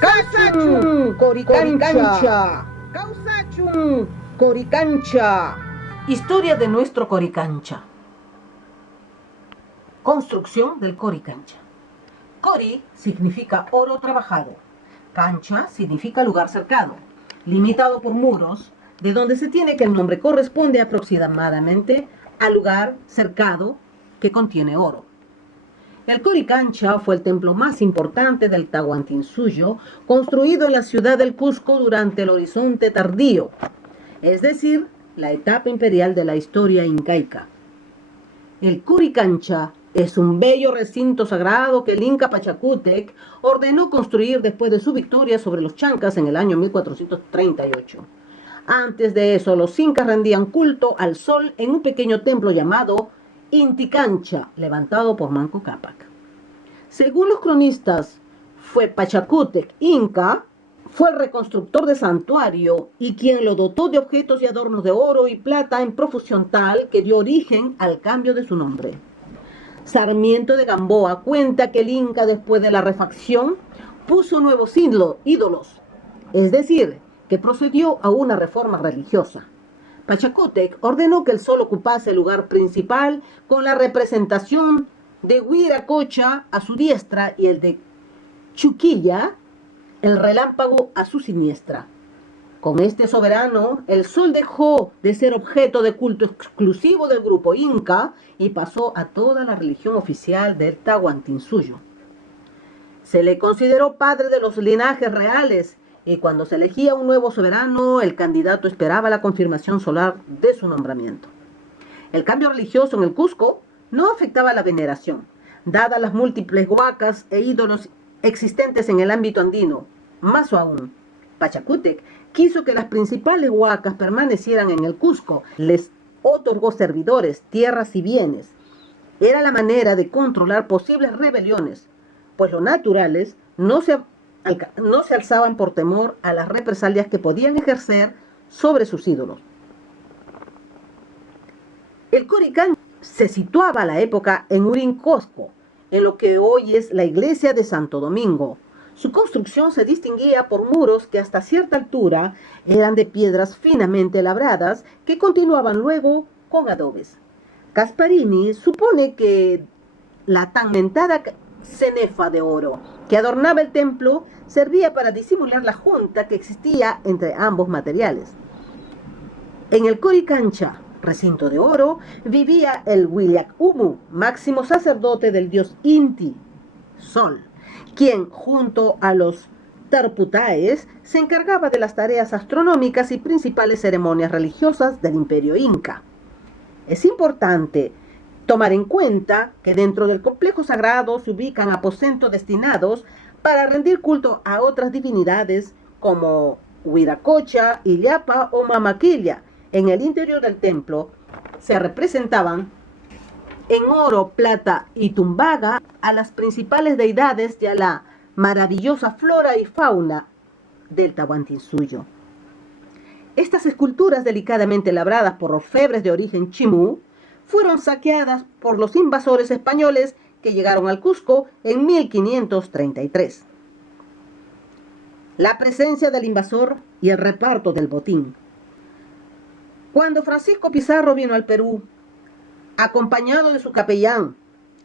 Causachum, Coricancha. Causachum, Coricancha. Historia de nuestro Coricancha. Construcción del Coricancha. Cori significa oro trabajado. Cancha significa lugar cercado, limitado por muros, de donde se tiene que el nombre corresponde aproximadamente al lugar cercado que contiene oro. El Coricancha fue el templo más importante del Tahuantinsuyo, construido en la ciudad del Cusco durante el Horizonte Tardío, es decir, la etapa imperial de la historia incaica. El Coricancha es un bello recinto sagrado que el Inca Pachacútec ordenó construir después de su victoria sobre los Chancas en el año 1438. Antes de eso, los incas rendían culto al sol en un pequeño templo llamado Inti Cancha, levantado por Manco Cápac. Según los cronistas, fue Pachacútec Inca, fue el reconstructor del santuario y quien lo dotó de objetos y adornos de oro y plata en profusión tal que dio origen al cambio de su nombre. Sarmiento de Gamboa cuenta que el Inca, después de la refacción, puso nuevos ídolos, es decir, que procedió a una reforma religiosa. Pachacútec ordenó que el sol ocupase el lugar principal con la representación de Huiracocha a su diestra y el de Chuquilla, el relámpago, a su siniestra. Con este soberano, el sol dejó de ser objeto de culto exclusivo del grupo Inca y pasó a toda la religión oficial del Tahuantinsuyo. Se le consideró padre de los linajes reales y cuando se elegía un nuevo soberano, el candidato esperaba la confirmación solar de su nombramiento. El cambio religioso en el Cusco no afectaba la veneración, dadas las múltiples huacas e ídolos existentes en el ámbito andino. Más aún, Pachacútec quiso que las principales huacas permanecieran en el Cusco, les otorgó servidores, tierras y bienes. Era la manera de controlar posibles rebeliones, pues los naturales no se alzaban por temor a las represalias que podían ejercer sobre sus ídolos. El Coricancha se situaba a la época en Urincosco, en lo que hoy es la iglesia de Santo Domingo. Su construcción se distinguía por muros que hasta cierta altura eran de piedras finamente labradas que continuaban luego con adobes. Gasparini supone que la tan mentada cenefa de oro que adornaba el templo servía para disimular la junta que existía entre ambos materiales. En el Coricancha, recinto de oro, vivía el Huillac-Humu, máximo sacerdote del dios Inti, Sol, quien junto a los Tarputaes se encargaba de las tareas astronómicas y principales ceremonias religiosas del imperio Inca. Es importante tomar en cuenta que dentro del complejo sagrado se ubican aposentos destinados para rendir culto a otras divinidades como Huiracocha, Illapa o Mamaquilla. En el interior del templo se representaban en oro, plata y tumbaga a las principales deidades y a la maravillosa flora y fauna del Tahuantinsuyo. Estas esculturas delicadamente labradas por orfebres de origen chimú fueron saqueadas por los invasores españoles que llegaron al Cusco en 1533. La presencia del invasor y el reparto del botín. Cuando Francisco Pizarro vino al Perú, acompañado de su capellán,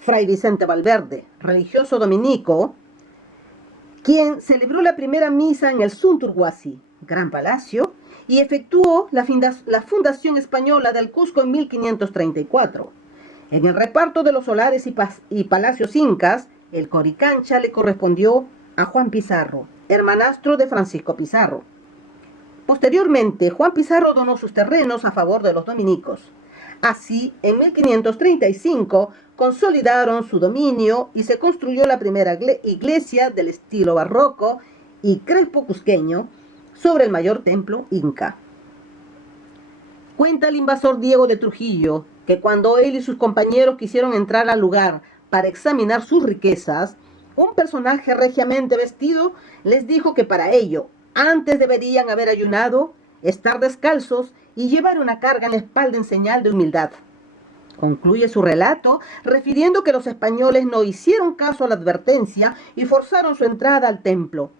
Fray Vicente Valverde, religioso dominico, quien celebró la primera misa en el Sunturhuasi, Gran Palacio, y efectuó la fundación española del Cusco en 1534. En el reparto de los solares y palacios incas, el Coricancha le correspondió a Juan Pizarro, hermanastro de Francisco Pizarro. Posteriormente, Juan Pizarro donó sus terrenos a favor de los dominicos. Así, en 1535, consolidaron su dominio y se construyó la primera iglesia del estilo barroco y crespo cusqueño sobre el mayor templo inca. Cuenta el invasor Diego de Trujillo que cuando él y sus compañeros quisieron entrar al lugar para examinar sus riquezas, un personaje regiamente vestido les dijo que para ello, antes deberían haber ayunado, estar descalzos y llevar una carga en la espalda en señal de humildad. Concluye su relato refiriendo que los españoles no hicieron caso a la advertencia y forzaron su entrada al templo.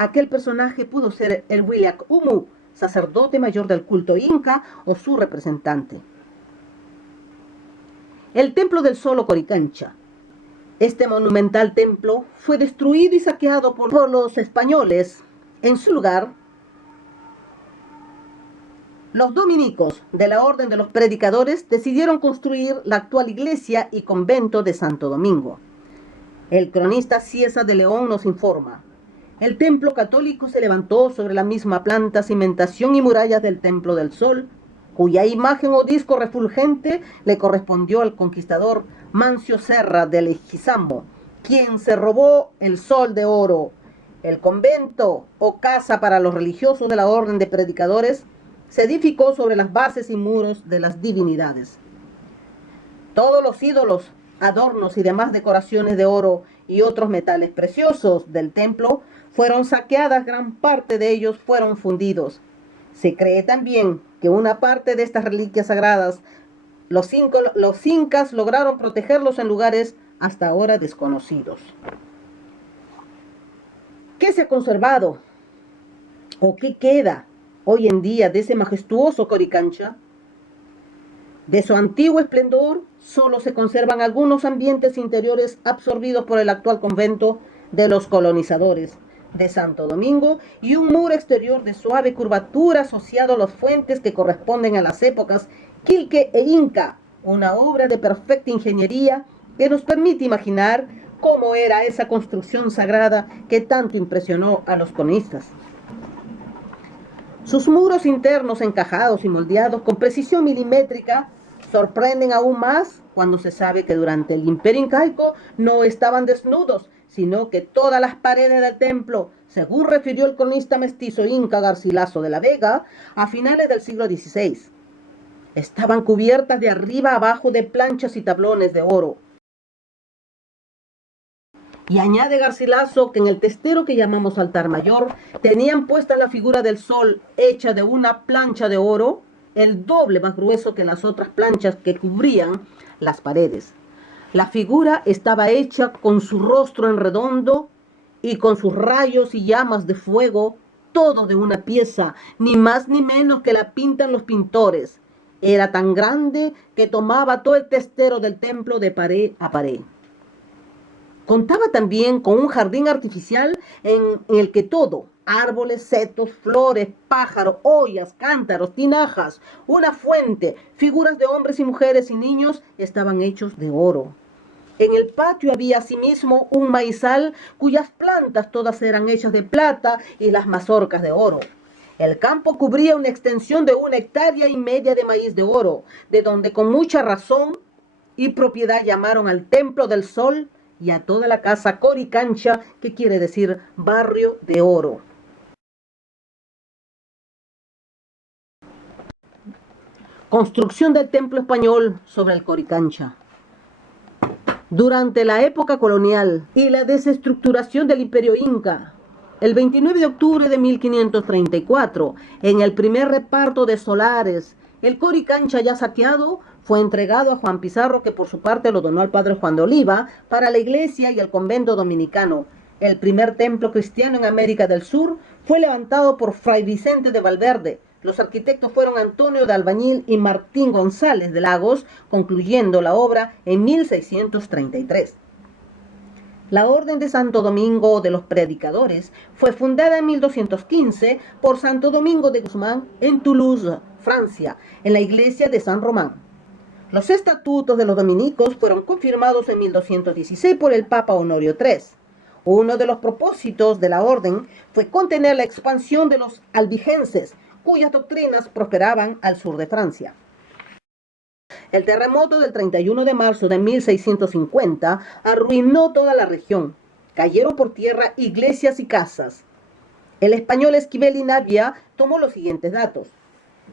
aquel personaje pudo ser el Huiliac Humu, sacerdote mayor del culto inca o su representante. El Templo del Sol o Coricancha. Este monumental templo fue destruido y saqueado por los españoles. En su lugar, los dominicos de la Orden de los Predicadores decidieron construir la actual iglesia y convento de Santo Domingo. El cronista Ciesa de León nos informa: el templo católico se levantó sobre la misma planta, cimentación y murallas del Templo del Sol, cuya imagen o disco refulgente le correspondió al conquistador Mancio Serra de Leguizamo, quien se robó el sol de oro. El convento o casa para los religiosos de la Orden de Predicadores se edificó sobre las bases y muros de las divinidades. Todos los ídolos, adornos y demás decoraciones de oro y otros metales preciosos del templo fueron saqueadas, gran parte de ellos fueron fundidos. Se cree también que una parte de estas reliquias sagradas, los incas lograron protegerlos en lugares hasta ahora desconocidos. ¿Qué se ha conservado o qué queda hoy en día de ese majestuoso Coricancha? De su antiguo esplendor solo se conservan algunos ambientes interiores absorbidos por el actual convento de los colonizadores de Santo Domingo y un muro exterior de suave curvatura asociado a las fuentes que corresponden a las épocas Quilque e Inca, una obra de perfecta ingeniería que nos permite imaginar cómo era esa construcción sagrada que tanto impresionó a los cronistas. Sus muros internos encajados y moldeados con precisión milimétrica sorprenden aún más cuando se sabe que durante el Imperio Incaico no estaban desnudos, sino que todas las paredes del templo, según refirió el cronista mestizo inca Garcilaso de la Vega, a finales del siglo XVI, estaban cubiertas de arriba a abajo de planchas y tablones de oro. Y añade Garcilaso que en el testero que llamamos altar mayor tenían puesta la figura del sol hecha de una plancha de oro, el doble más grueso que las otras planchas que cubrían las paredes. La figura estaba hecha con su rostro en redondo y con sus rayos y llamas de fuego, todo de una pieza, ni más ni menos que la pintan los pintores. Era tan grande que tomaba todo el testero del templo de pared a pared. Contaba también con un jardín artificial en el que todo, árboles, setos, flores, pájaros, ollas, cántaros, tinajas, una fuente, figuras de hombres y mujeres y niños estaban hechos de oro. En el patio había asimismo un maizal cuyas plantas todas eran hechas de plata y las mazorcas de oro. El campo cubría una extensión de 1,5 hectáreas de maíz de oro, de donde con mucha razón y propiedad llamaron al Templo del Sol y a toda la casa Coricancha, que quiere decir barrio de oro. Construcción del templo español sobre el Coricancha. Durante la época colonial y la desestructuración del Imperio Inca, el 29 de octubre de 1534, en el primer reparto de solares, el Coricancha ya saqueado fue entregado a Juan Pizarro, que por su parte lo donó al padre Juan de Oliva para la iglesia y el convento dominicano. El primer templo cristiano en América del Sur fue levantado por Fray Vicente de Valverde. Los arquitectos fueron Antonio de Albañil y Martín González de Lagos, concluyendo la obra en 1633. La Orden de Santo Domingo de los Predicadores fue fundada en 1215 por Santo Domingo de Guzmán en Toulouse, Francia, en la iglesia de San Román. Los estatutos de los dominicos fueron confirmados en 1216 por el Papa Honorio III. Uno de los propósitos de la orden fue contener la expansión de los albigenses, cuyas doctrinas prosperaban al sur de Francia. El terremoto del 31 de marzo de 1650 arruinó toda la región. Cayeron por tierra iglesias y casas. El español Esquivel y Navia tomó los siguientes datos.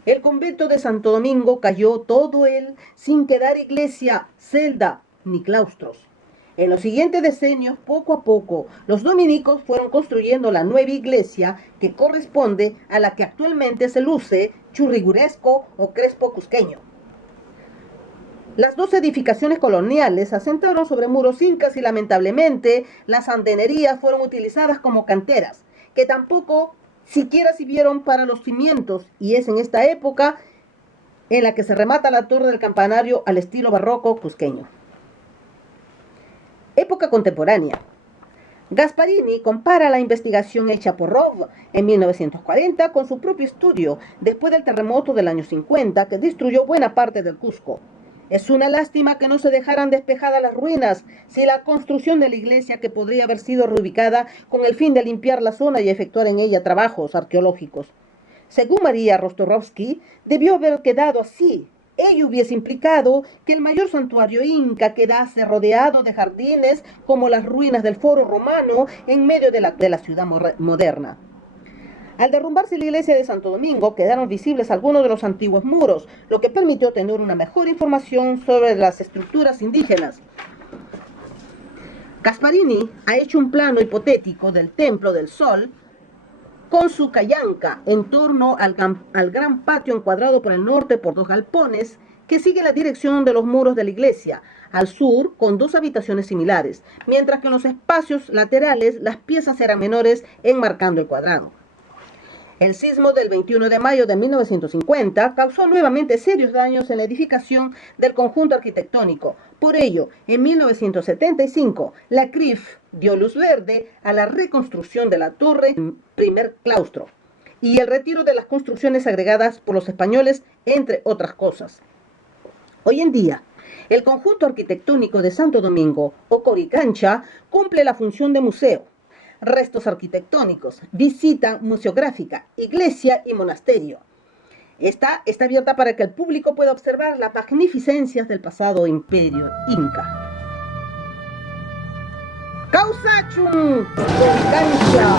El convento de Santo Domingo cayó todo él sin quedar iglesia, celda ni claustros. En los siguientes decenios, poco a poco, los dominicos fueron construyendo la nueva iglesia que corresponde a la que actualmente se luce Churriguresco o Crespo Cusqueño. Las dos edificaciones coloniales se asentaron sobre muros incas y lamentablemente las andenerías fueron utilizadas como canteras, que tampoco siquiera sirvieron para los cimientos, y es en esta época en la que se remata la torre del campanario al estilo barroco cusqueño. Época contemporánea. Gasparini compara la investigación hecha por Rov en 1940 con su propio estudio después del terremoto del año 50 que destruyó buena parte del Cusco. Es una lástima que no se dejaran despejadas las ruinas si la construcción de la iglesia, que podría haber sido reubicada con el fin de limpiar la zona y efectuar en ella trabajos arqueológicos. Según María Rostorovsky, debió haber quedado así. Ello hubiese implicado que el mayor santuario inca quedase rodeado de jardines como las ruinas del Foro Romano en medio de la ciudad moderna. Al derrumbarse la iglesia de Santo Domingo, quedaron visibles algunos de los antiguos muros, lo que permitió tener una mejor información sobre las estructuras indígenas. Gasparini ha hecho un plano hipotético del Templo del Sol con su callanca en torno al gran patio encuadrado por el norte por dos galpones que siguen la dirección de los muros de la iglesia, al sur con dos habitaciones similares, mientras que en los espacios laterales las piezas eran menores enmarcando el cuadrado. El sismo del 21 de mayo de 1950 causó nuevamente serios daños en la edificación del conjunto arquitectónico. Por ello, en 1975, la CRIF dio luz verde a la reconstrucción de la torre primer claustro y el retiro de las construcciones agregadas por los españoles, entre otras cosas. Hoy en día, el conjunto arquitectónico de Santo Domingo, o Coricancha, cumple la función de museo. Restos arquitectónicos, visita museográfica, iglesia y monasterio. Está abierta para que el público pueda observar las magnificencias del pasado imperio inca. Causachum, Coricancha.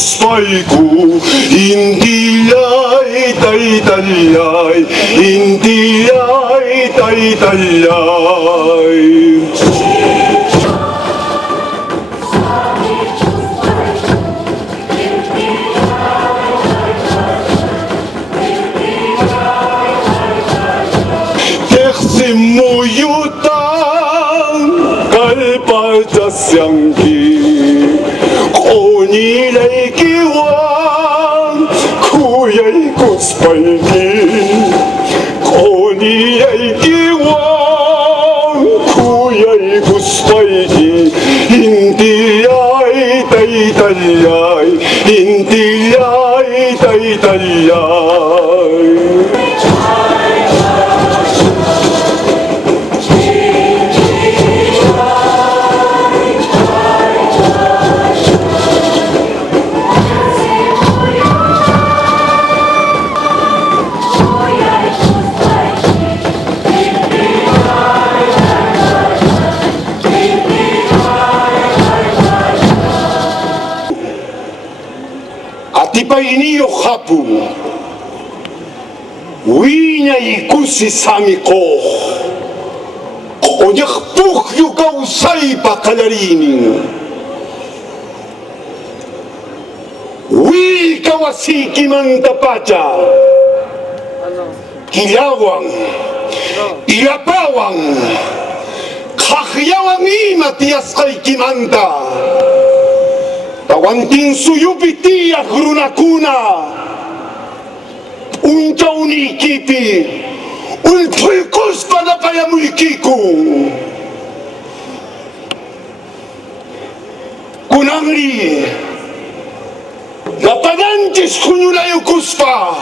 Spaiku Indiyay Taytalyay Indiyay Taytalyay Teksim Yutan Kalpajasyangki Onilay kiwan Kuyay kuspalki Onilay kiwan Kuyay kuspalki Indiyay Taytalyay Indiyay Taytalyay Iniyo hapu Winya ikusi samiko Onyak pukyu kausay pakalarini Wi kawasiki mantapacha Kilawang Ilapawang Kahyawang imatias kay kimanta Tawantin suyupitia grunakuna Unca unikipi Ulpulkus pa na kaya mo ikiku. Kunangri, napanantis kunyulayo kuspa.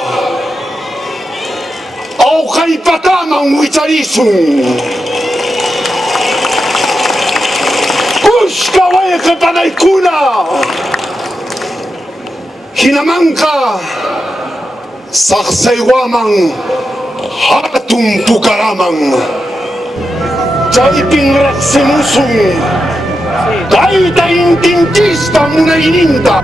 Au kay patamang witarisun. Kus kaway kapanay kuna. Hinamangka saksaywamang hatong pukaramang. Jai pingraksimusong kahit ay intintista mo na ininda.